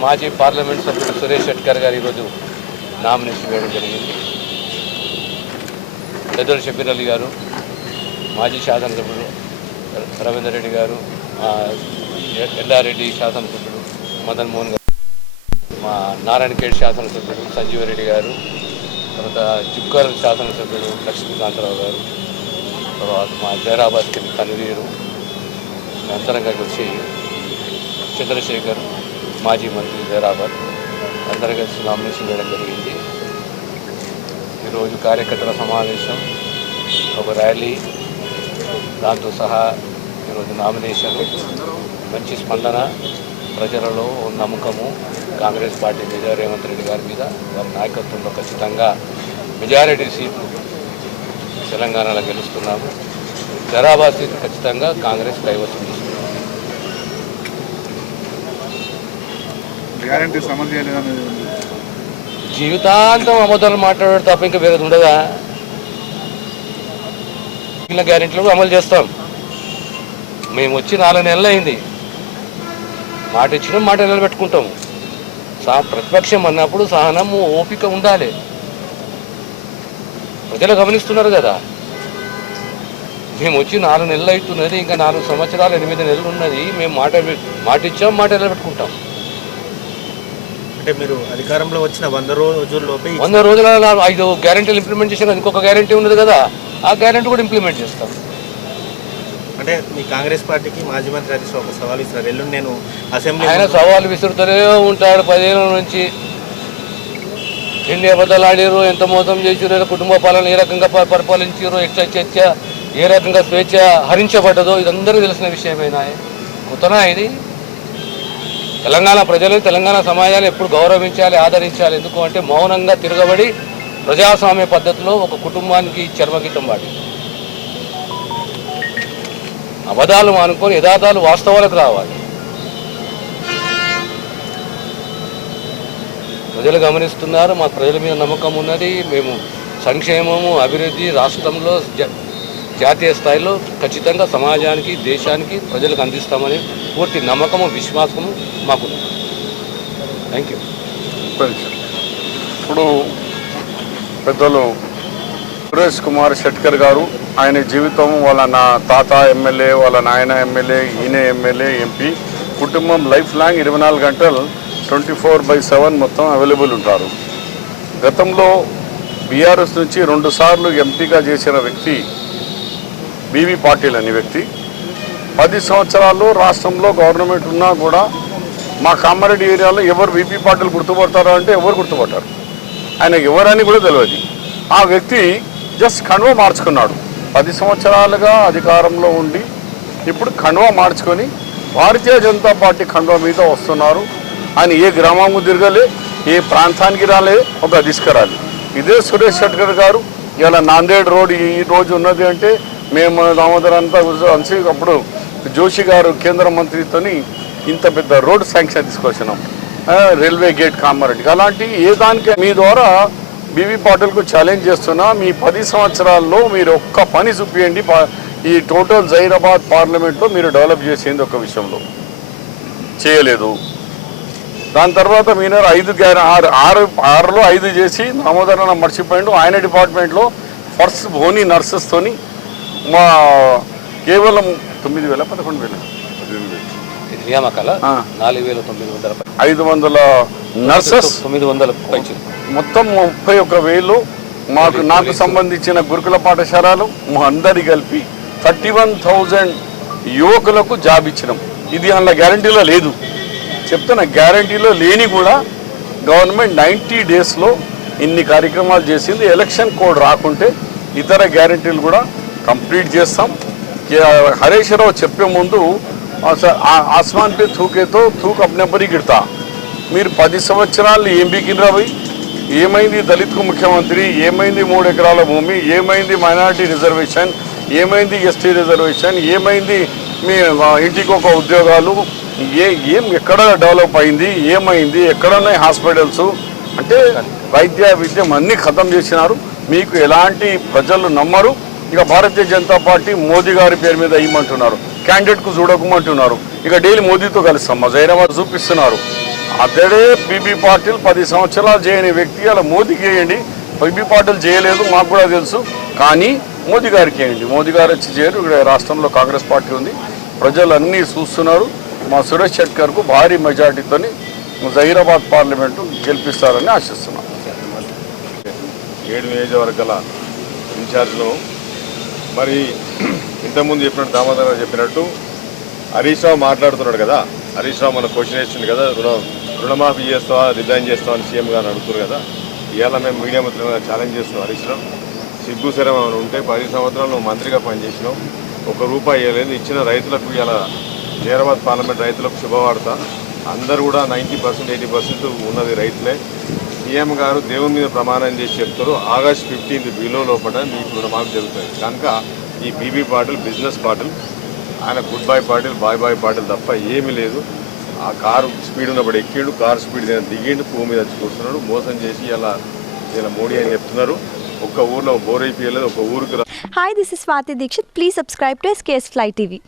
మాజీ పార్లమెంట్ సభ్యుడు సురేష్ షెట్కర్ గారు ఈరోజు నామినేషన్ వేయడం జరిగింది. పెద్దలు షబీర్ అలీ గారు మాజీ శాసనసభ్యుడు రవీందర్ రెడ్డి గారు ఎ- ఎల్లారెడ్డి శాసనసభ్యుడు మదన్ మోహన్ గారు మా నారాయణఖేడ్ శాసనసభ్యుడు సంజీవ రెడ్డి గారు తర్వాత జుక్కర్ శాసనసభ్యుడు లక్ష్మీకాంతరావు గారు తర్వాత మా జైరాబాద్కి తన్వీరు అంతరంగా వచ్చి చంద్రశేఖర్ మాజీ మంత్రి జైరాబాద్ అందరం కలిసి నామినేషన్ వేయడం జరిగింది. ఈరోజు కార్యకర్తల సమావేశం ఒక ర్యాలీ దాంతో సహా ఈరోజు నామినేషన్ మంచి స్పందన ప్రజలలో ఓ నమ్మకము కాంగ్రెస్ పార్టీ మీద రేవంత్ రెడ్డి గారి మీద వారి నాయకత్వంలో ఖచ్చితంగా మెజారిటీ సీట్లు తెలంగాణలో గెలుస్తున్నాము. జరాబాద్ సీట్ ఖచ్చితంగా కాంగ్రెస్ కైవసం గ్యారంటీ అమలు చేయలేదని జీవితాంతం అబద్ధాలు మాట్లాడడం తప్ప ఇంకా వేరేది ఉండదా? మిగిలిన గ్యారెంటీలు అమలు చేస్తాం. మేము వచ్చి నాలుగు నెలలు అయింది. మాట ఇచ్చినాం మాట నిలబెట్టుకుంటాము సా ప్రతిపక్షం అన్నప్పుడు సహనము ఓపిక ఉండాలి. ప్రజలు గమనిస్తున్నారు కదా. మేము వచ్చి నాలుగు నెలలు అవుతున్నది ఇంకా నాలుగు సంవత్సరాలు ఎనిమిది నెలలు ఉన్నది. మేము మాట మాట ఇచ్చాం మాట నిలబెట్టుకుంటాం. అంటే మీరు అధికారంలో వచ్చిన వంద రోజుల్లోపే వంద రోజుల ఐదు గ్యారెంటీలు ఇంప్లిమెంట్ చేసిన ఇంకొక గ్యారెంటీ ఉన్నది కదా ఆ గ్యారెంటీ కూడా ఇంప్లిమెంట్ చేస్తాం. అంటే మీ కాంగ్రెస్ పార్టీకి మాజీ మంత్రి హరీష్ ఒక సవాల్ ఇస్తున్నారు ఎల్లుండి నేను అసెంబ్లీ ఆయన సవాలు విసురుతూనే ఉంటాడు. పదిహేను నుంచి ఎన్ని అబద్ధాలు ఆడారు ఎంత మోసం చేసారు కుటుంబ పాలన ఏ రకంగా పరిపాలించారు ఎట్లా చర్చ ఏ రకంగా స్వేచ్ఛ హరించబడ్డదో ఇదందరూ తెలిసిన విషయమేనా కొత్తనా ఇది? తెలంగాణ ప్రజలు తెలంగాణ సమాజాన్ని ఎప్పుడు గౌరవించాలి ఆదరించాలి ఎందుకు అంటే మౌనంగా తిరగబడి ప్రజాస్వామ్య పద్ధతిలో ఒక కుటుంబానికి చర్మగీతం వాడి అబద్ధాలు మానుకొని యథార్థాలు వాస్తవాలకు రావాలి. ప్రజలు గమనిస్తున్నారు మా ప్రజల మీద నమ్మకం ఉన్నది మేము సంక్షేమము అభివృద్ధి రాష్ట్రంలో జ- జాతీయ స్థాయిలో ఖచ్చితంగా సమాజానికి దేశానికి ప్రజలకు అందిస్తామని పూర్తి నమ్మకము విశ్వాసము మాకు థ్యాంక్ యూ ఇప్పుడు పెద్దలు సురేష్ కుమార్ షెట్కర్ గారు ఆయన జీవితం వాళ్ళ నా తాత ఎమ్మెల్యే వాళ్ళ నాయన ఎమ్మెల్యే ఈయన ఎమ్మెల్యే ఎంపీ కుటుంబం లైఫ్ లాంగ్ ఇరవై నాలుగు గంటలు ట్వంటీ ఫోర్ బై సెవెన్ మొత్తం అవైలబుల్ ఉంటారు. గతంలో బీఆర్ఎస్ నుంచి రెండుసార్లు ఎంపీగా చేసిన వ్యక్తి బీవీ పాటిల్ అనే వ్యక్తి. పది సంవత్సరాల్లో రాష్ట్రంలో గవర్నమెంట్ ఉన్నా కూడా మా కామారెడ్డి ఏరియాలో ఎవరు బీపీ పాటిల్ గుర్తుపడతారు అంటే ఎవరు గుర్తుపడ్డారు ఆయన ఎవరని కూడా తెలియదు ఆ వ్యక్తి జస్ట్ కణువ మార్చుకున్నాడు. పది సంవత్సరాలుగా అధికారంలో ఉండి ఇప్పుడు కణువ మార్చుకొని భారతీయ జనతా పార్టీ కండువ మీద వస్తున్నారు. ఆయన ఏ గ్రామము తిరగలే ఏ ప్రాంతానికి రాలే ఒక తీసుకురాలి. ఇదే సురేష్ షెట్కర్ గారు ఇలా నాందేడ్ రోడ్ ఈ రోజు ఉన్నది అంటే మేము దామోదర్ అంతా కలిసి అప్పుడు జోషి గారు కేంద్ర మంత్రితోని ఇంత పెద్ద రోడ్డు శాంక్షన్ తీసుకొచ్చినాం. రైల్వే గేట్ కామారెడ్డికి. అలాంటి ఏ దానికి మీ ద్వారా బీవీ పాటిల్కు ఛాలెంజ్ చేస్తున్నా మీ పది సంవత్సరాల్లో మీరు ఒక్క పని చూపియండి. ఈ టోటల్ జైరాబాద్ పార్లమెంట్లో మీరు డెవలప్ చేసేది ఒక విషయంలో. చేయలేదు. దాని తర్వాత మీరు ఐదు ఆరు ఆరు ఆరులో ఐదు చేసి దామోదరణ మర్చిపోయిండు. ఆయన డిపార్ట్మెంట్లో ఫస్ట్ భోని నర్సెస్తోని మా కేవలం తొమ్మిది వేల పదకొండు వేల. ఇది నియామకాల. నాలుగు వేల తొమ్మిది వందల ఐదు వందల నర్సెస్. తొమ్మిది వందల మొత్తం ముప్పై ఒక్క వేలు. మాకు నాకు సంబంధించిన గురుకుల పాఠశాలలు మా అందరి కలిపి థర్టీ వన్ థౌజండ్ యువకులకు జాబ్ ఇచ్చినాం. ఇది అందులో గ్యారంటీలో లేదు. చెప్తున్నా గ్యారంటీలో లేని కూడా గవర్నమెంట్ నైంటీ డేస్లో ఇన్ని కార్యక్రమాలు చేసింది. ఎలక్షన్ కోడ్ రాకుంటే ఇతర గ్యారంటీలు కూడా కంప్లీట్ చేస్తాం. కే- హరీష్ రావు చెప్పే ముందు ఆ- ఆస్మాన్ పే తూకేతో థూక్ అప్నే గిడతా. మీరు పది సంవత్సరాలు ఏం బీకినరా పోయి ఏమైంది దళిత్కు ముఖ్యమంత్రి? ఏమైంది మూడు ఎకరాల భూమి? ఏమైంది మైనారిటీ రిజర్వేషన్? ఏమైంది ఎస్టీ రిజర్వేషన్? ఏమైంది మీ ఇంటికి ఒక ఉద్యోగాలు? ఏ ఏం ఎక్కడ డెవలప్ అయింది? ఏమైంది? ఎక్కడ ఉన్నాయి హాస్పిటల్స్? అంటే వైద్య విద్యం అన్నీ ఖతం చేసినారు. మీకు ఎలాంటి ప్రజలు నమ్మరు? ఇక భారతీయ జనతా పార్టీ మోదీ గారి పేరు మీద ఇవ్వమంటున్నారు క్యాండిడేట్కు చూడకమంటున్నారు. ఇక డైలీ మోదీతో కలుస్తాం. మా జైరాబాద్ చూపిస్తున్నారు. అతడే బీబీ పాటిల్ పది సంవత్సరాలు చేయని వ్యక్తి అలా మోదీకి వేయండి. బీబీ పాటిల్ చేయలేదు మాకు కూడా తెలుసు. కానీ మోదీ గారికి వేయండి. మోదీ గారు వచ్చి చేయరు. ఇక్కడ రాష్ట్రంలో కాంగ్రెస్ పార్టీ ఉంది. ప్రజలు అన్నీ చూస్తున్నారు. మా సురేష్ షెట్కర్కు భారీ మెజార్టీతోని జహీరాబాద్ పార్లమెంటు గెలిపిస్తారని ఆశిస్తున్నాం. ఏడు నియోజకవర్గాల ఇన్ఛార్జ్లో మరి ఇంతకుముందు చెప్పినట్టు దామోదర్ గారు చెప్పినట్టు హరీష్ రావు మాట్లాడుతున్నాడు కదా. హరీష్ రావు మన క్వశ్చన్ వేస్తుంది కదా రుణ రుణమాఫీ చేస్తావా రిజైన్ చేస్తావా అని సీఎం గారు అడుగుతారు కదా. ఇవాళ మేము మీడియా మిత్రులుగా ఛాలెంజ్ చేస్తున్నాం హరీష్ రావు. సిగ్గు సరే ఉంటే పది సంవత్సరాలు నువ్వు మంత్రిగా పనిచేసినావు. ఒక రూపాయి ఇవ్వలేదు ఇచ్చిన రైతులకు ఇలా హైదరాబాద్ పార్లమెంట్ రైతులకు శుభవార్త. అందరూ కూడా నైంటీ పర్సెంట్ ఎయిటీ పర్సెంట్ ఉన్నది రైతులే. సీఎం గారు దేవుని మీద ప్రమాణం చేసి చెప్తారు ఆగస్ట్ ఫిఫ్టీన్త్ బిలో లోపల మీకు రుణమాఫీ జరుగుతుంది కనుక ఈ బీబీ పాటిల్ బిజినెస్ పాటిల్ ఆయన good bye Patil bye bye Patil తప్ప ఏమీ లేదు. ఆ కారు స్పీడ్ ఉన్నప్పుడు ఎక్కిండు కారు స్పీడ్ దిగిండు భూమి మీద కూర్చున్నాడు మోసం చేసి ఇలా ఇలా మోడీ అని చెప్తున్నారు. ఒక్క ఊర్లో బోర్ అయిపోయలేదు ఒక ఊరికి hi this is Swathi Dikshit please subscribe to SKS fly TV